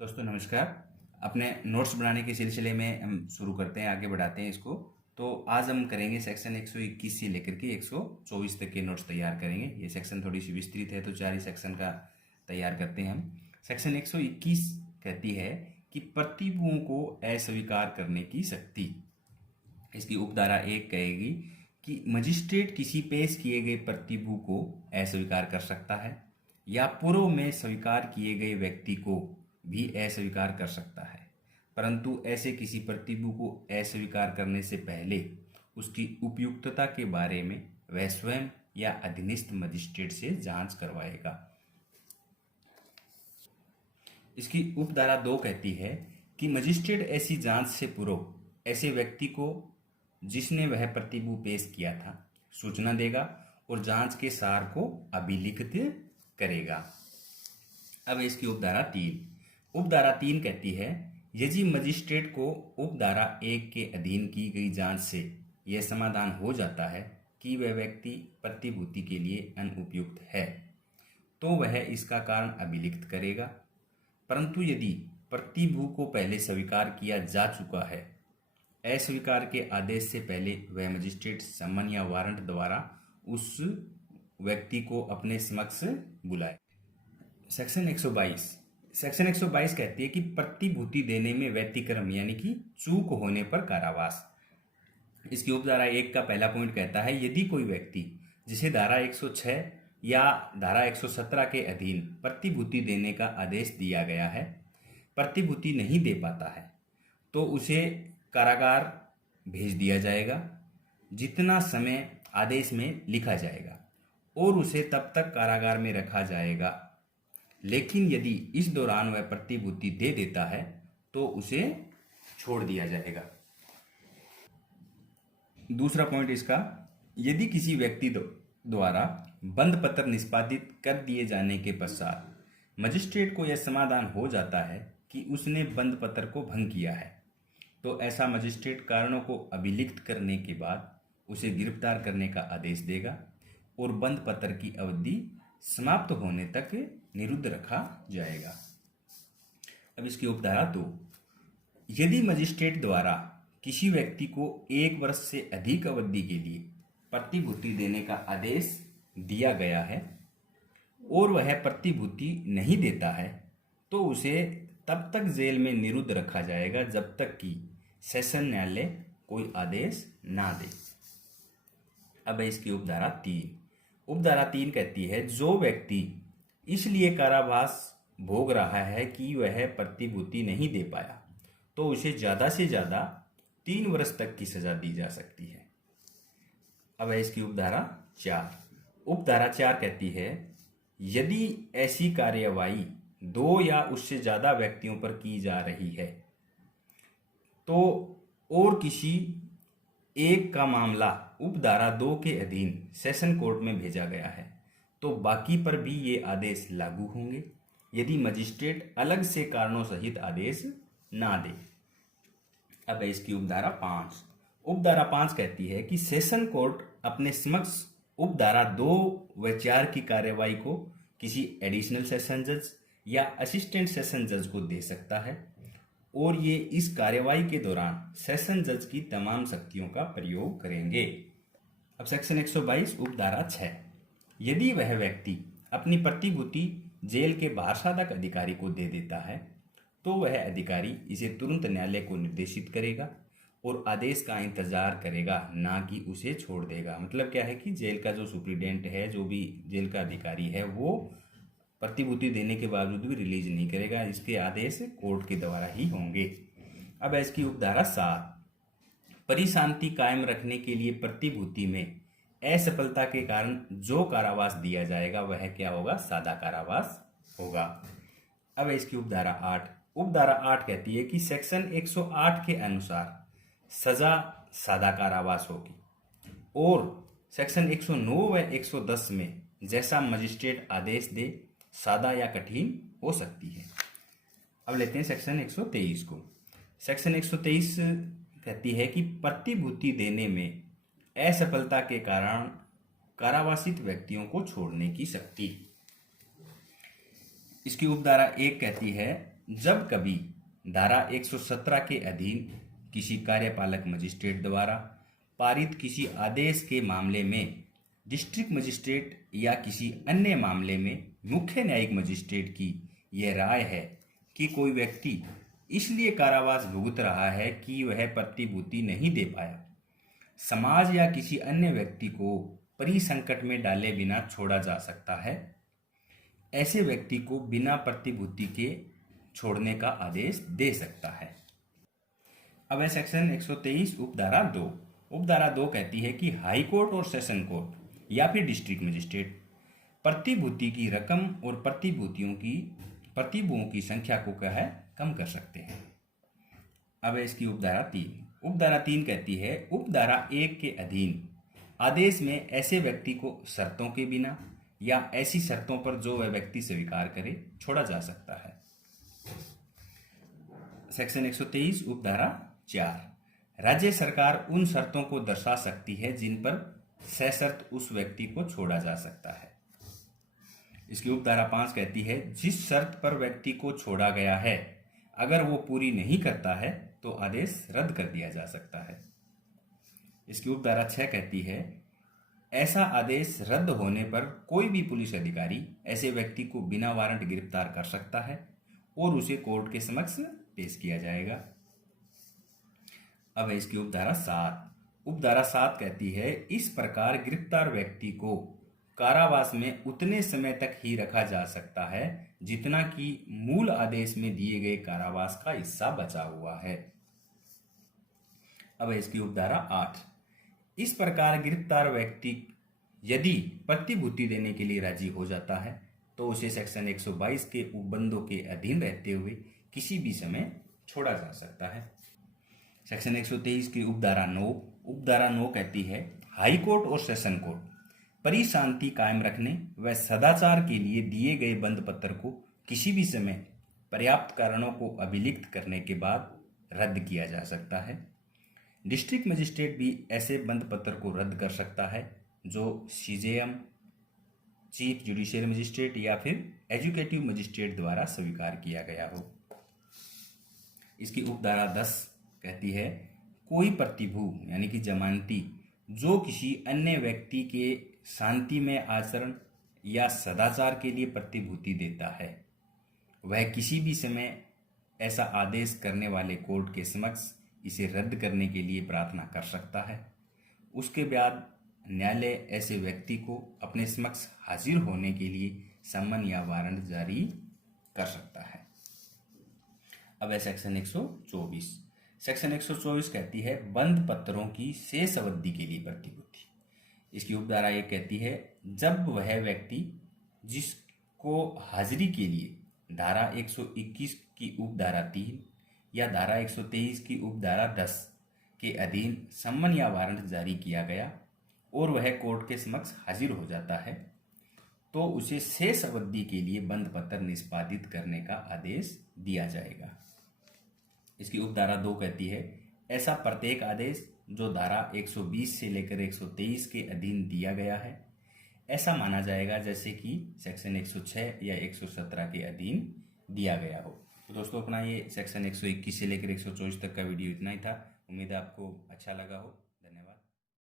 दोस्तों नमस्कार। अपने नोट्स बनाने के सिलसिले में हम शुरू करते हैं, आगे बढ़ाते हैं इसको। तो आज हम करेंगे सेक्शन 121 से लेकर के 124 तक के नोट्स तैयार करेंगे। ये सेक्शन थोड़ी सी विस्तृत है तो 4 ही सेक्शन का तैयार करते हैं हम। सेक्शन 121 कहती है कि प्रतिभूओं को अस्वीकार करने की शक्ति। इसकी उपधारा 1 कहेगी कि मजिस्ट्रेट किसी पेश किए गए प्रतिभू को अस्वीकार कर सकता है या पूर्व में स्वीकार किए गए व्यक्ति को भी अस्वीकार कर सकता है, परंतु ऐसे किसी प्रतिभू को अस्वीकार करने से पहले उसकी उपयुक्तता के बारे में वह स्वयं या अधीनस्थ मजिस्ट्रेट से जांच करवाएगा। इसकी उपधारा 2 कहती है कि मजिस्ट्रेट ऐसी जांच से पूर्व ऐसे व्यक्ति को जिसने वह प्रतिभू पेश किया था सूचना देगा और जांच के सार को अभिलिखित करेगा। अब इसकी उपधारा 3। उपधारा 3 कहती है यदि मजिस्ट्रेट को उपधारा 1 के अधीन की गई जांच से यह समाधान हो जाता है कि वह व्यक्ति प्रतिभूति के लिए अनुपयुक्त है तो वह इसका कारण अभिलिखित करेगा, परंतु यदि प्रतिभू को पहले स्वीकार किया जा चुका है, अस्वीकार के आदेश से पहले वह मजिस्ट्रेट सम्मन या वारंट द्वारा उस व्यक्ति को अपने समक्ष बुलाए। सेक्शन 122 कहती है कि प्रतिभूति देने में व्यतिक्रम यानी कि चूक होने पर कारावास। इसकी उपधारा 1 का पहला पॉइंट कहता है यदि कोई व्यक्ति जिसे धारा 106 या धारा 117 के अधीन प्रतिभूति देने का आदेश दिया गया है प्रतिभूति नहीं दे पाता है तो उसे कारागार भेज दिया जाएगा जितना समय आदेश में लिखा जाएगा और उसे तब तक कारागार में रखा जाएगा, लेकिन यदि इस दौरान वह प्रतिभूति दे देता है तो उसे छोड़ दिया जाएगा। दूसरा पॉइंट इसका, यदि किसी व्यक्ति द्वारा बंद पत्र निष्पादित कर दिए जाने के पश्चात मजिस्ट्रेट को यह समाधान हो जाता है कि उसने बंद पत्र को भंग किया है तो ऐसा मजिस्ट्रेट कारणों को अभिलिखित करने के बाद उसे गिरफ्तार करने का आदेश देगा और बंद पत्र की अवधि समाप्त होने तक निरुद्ध रखा जाएगा। अब इसकी उपधारा 2। यदि मजिस्ट्रेट द्वारा किसी व्यक्ति को 1 वर्ष से अधिक अवधि के लिए प्रतिभूति देने का आदेश दिया गया है और वह प्रतिभूति नहीं देता है तो उसे तब तक जेल में निरुद्ध रखा जाएगा जब तक कि सेशन न्यायालय कोई आदेश ना दे। अब इसकी उपधारा 3। उपधारा 3 कहती है जो व्यक्ति इसलिए कारावास भोग रहा है कि वह प्रतिभूति नहीं दे पाया तो उसे ज्यादा से ज्यादा 3 वर्ष तक की सजा दी जा सकती है। अब इसकी उपधारा 4। उपधारा 4 कहती है यदि ऐसी कार्यवाही 2 या उससे ज्यादा व्यक्तियों पर की जा रही है तो और किसी एक का मामला उपधारा 2 के अधीन सेशन कोर्ट में भेजा गया है तो बाकी पर भी ये आदेश लागू होंगे यदि मजिस्ट्रेट अलग से कारणों सहित आदेश ना दे। अब इसकी उपधारा 5। उपधारा 5 कहती है कि सेशन कोर्ट अपने समक्ष उपधारा 2 व 4 की कार्यवाही को किसी एडिशनल सेशन जज या असिस्टेंट सेशन जज को दे सकता है और ये इस कार्यवाही के दौरान सेशन जज की तमाम शक्तियों का प्रयोग करेंगे। अब सेक्शन 122 उपधारा 6। यदि वह व्यक्ति अपनी प्रतिभूति जेल के बाहर साधक अधिकारी को दे देता है तो वह अधिकारी इसे तुरंत न्यायालय को निर्देशित करेगा और आदेश का इंतजार करेगा, ना कि उसे छोड़ देगा। मतलब क्या है कि जेल का जो सुप्रीडेंट है, जो भी जेल का अधिकारी है, वो प्रतिभूति देने के बावजूद भी रिलीज नहीं करेगा। इसके आदेश कोर्ट के द्वारा ही होंगे। अब इसकी उपधारा 7। परिशांति कायम रखने के लिए प्रतिभूति में असफलता के कारण जो कारावास दिया जाएगा वह क्या होगा? सादा कारावास होगा। अब इसकी उपधारा 8। उपधारा 8 कहती है कि सेक्शन 108 के अनुसार सजा सादा कारावास होगी और सेक्शन 109 व 110 में जैसा मजिस्ट्रेट आदेश दे सादा या कठिन हो सकती है। अब लेते हैं सेक्शन 123 को। सेक्शन 123 कहती है कि प्रतिभूति देने में असफलता के कारण कारावासित व्यक्तियों को छोड़ने की शक्ति। इसकी उपधारा 1 कहती है जब कभी धारा 117 के अधीन किसी कार्यपालक मजिस्ट्रेट द्वारा पारित किसी आदेश के मामले में डिस्ट्रिक्ट मजिस्ट्रेट या किसी अन्य मामले में मुख्य न्यायिक मजिस्ट्रेट की यह राय है कि कोई व्यक्ति इसलिए कारावास भुगत रहा है कि वह प्रतिभूति नहीं दे पाया, समाज या किसी अन्य व्यक्ति को परिसंकट में डाले बिना छोड़ा जा सकता है, ऐसे व्यक्ति को बिना प्रतिभूति के छोड़ने का आदेश दे सकता है। अब है सेक्शन 123 उपधारा 2। उपधारा 2 कहती है कि हाई कोर्ट और सेशन कोर्ट या फिर डिस्ट्रिक्ट मजिस्ट्रेट प्रतिभूति की रकम और प्रतिभुओं की संख्या को क्या है कम कर सकते हैं। अब है इसकी उपधारा 3। उपधारा 3 कहती है उपधारा 1 के अधीन आदेश में ऐसे व्यक्ति को शर्तों के बिना या ऐसी शर्तों पर जो वह व्यक्ति स्वीकार करे छोड़ा जा सकता है। सेक्शन 123 उपधारा 4 राज्य सरकार उन शर्तों को दर्शा सकती है जिन पर सशर्त उस व्यक्ति को छोड़ा जा सकता है। इसकी उपधारा 5 कहती है जिस शर्त पर व्यक्ति को छोड़ा गया है अगर वो पूरी नहीं करता है तो आदेश रद्द कर दिया जा सकता है। इसकी उपधारा 6 कहती है ऐसा आदेश रद्द होने पर कोई भी पुलिस अधिकारी ऐसे व्यक्ति को बिना वारंट गिरफ्तार कर सकता है और उसे कोर्ट के समक्ष पेश किया जाएगा। अब है इसकी उपधारा 7। उपधारा 7 कहती है इस प्रकार गिरफ्तार व्यक्ति को कारावास में उतने समय तक ही रखा जा सकता है जितना कि मूल आदेश में दिए गए कारावास का हिस्सा बचा हुआ है। अब है इसकी उपधारा 8। इस प्रकार गिरफ्तार व्यक्ति यदि प्रतिभूति देने के लिए राजी हो जाता है तो उसे सेक्शन 122 के उपबंधों के अधीन रहते हुए किसी भी समय छोड़ा जा सकता है। सेक्शन 123 की उपधारा 9। उपधारा 9 कहती है हाई कोर्ट और सेशन कोर्ट परिशांति कायम रखने व सदाचार के लिए दिए गए बंद पत्र को किसी भी समय पर्याप्त कारणों को अभिलिखित करने के बाद रद्द किया जा सकता है। डिस्ट्रिक्ट मजिस्ट्रेट भी ऐसे बंद पत्र को रद्द कर सकता है जो सीजेएम, चीफ जुडिशियल मजिस्ट्रेट या फिर एजुकेटिव मजिस्ट्रेट द्वारा स्वीकार किया गया हो। इसकी उपधारा 10 कहती है कोई प्रतिभू यानी कि जमानती जो किसी अन्य व्यक्ति के शांतिमय आचरण या सदाचार के लिए प्रतिभूति देता है वह किसी भी समय ऐसा आदेश करने वाले कोर्ट के समक्ष इसे रद्द करने के लिए प्रार्थना कर सकता है। उसके बाद न्यायालय ऐसे व्यक्ति को अपने समक्ष हाजिर होने के लिए सम्मन या वारंट जारी कर सकता है। अब है सेक्शन 124। सेक्शन 124 कहती है बंद पत्रों की शेष अवधि के लिए प्रतिभूति। इसकी उपधारा 1 कहती है जब वह व्यक्ति जिसको हाजिरी के लिए धारा 121 की उपधारा 3 या धारा 123 की उपधारा 10 के अधीन सम्मन या वारंट जारी किया गया और वह कोर्ट के समक्ष हाजिर हो जाता है तो उसे शेष अवधि के लिए बंद पत्र निष्पादित करने का आदेश दिया जाएगा। इसकी उपधारा 2 कहती है ऐसा प्रत्येक आदेश जो धारा 120 से लेकर 123 के अधीन दिया गया है ऐसा माना जाएगा जैसे कि सेक्शन 106 या 117 के अधीन दिया गया हो। तो दोस्तों अपना ये सेक्शन 121 से लेकर 124 तक का वीडियो इतना ही था। उम्मीद है आपको अच्छा लगा हो।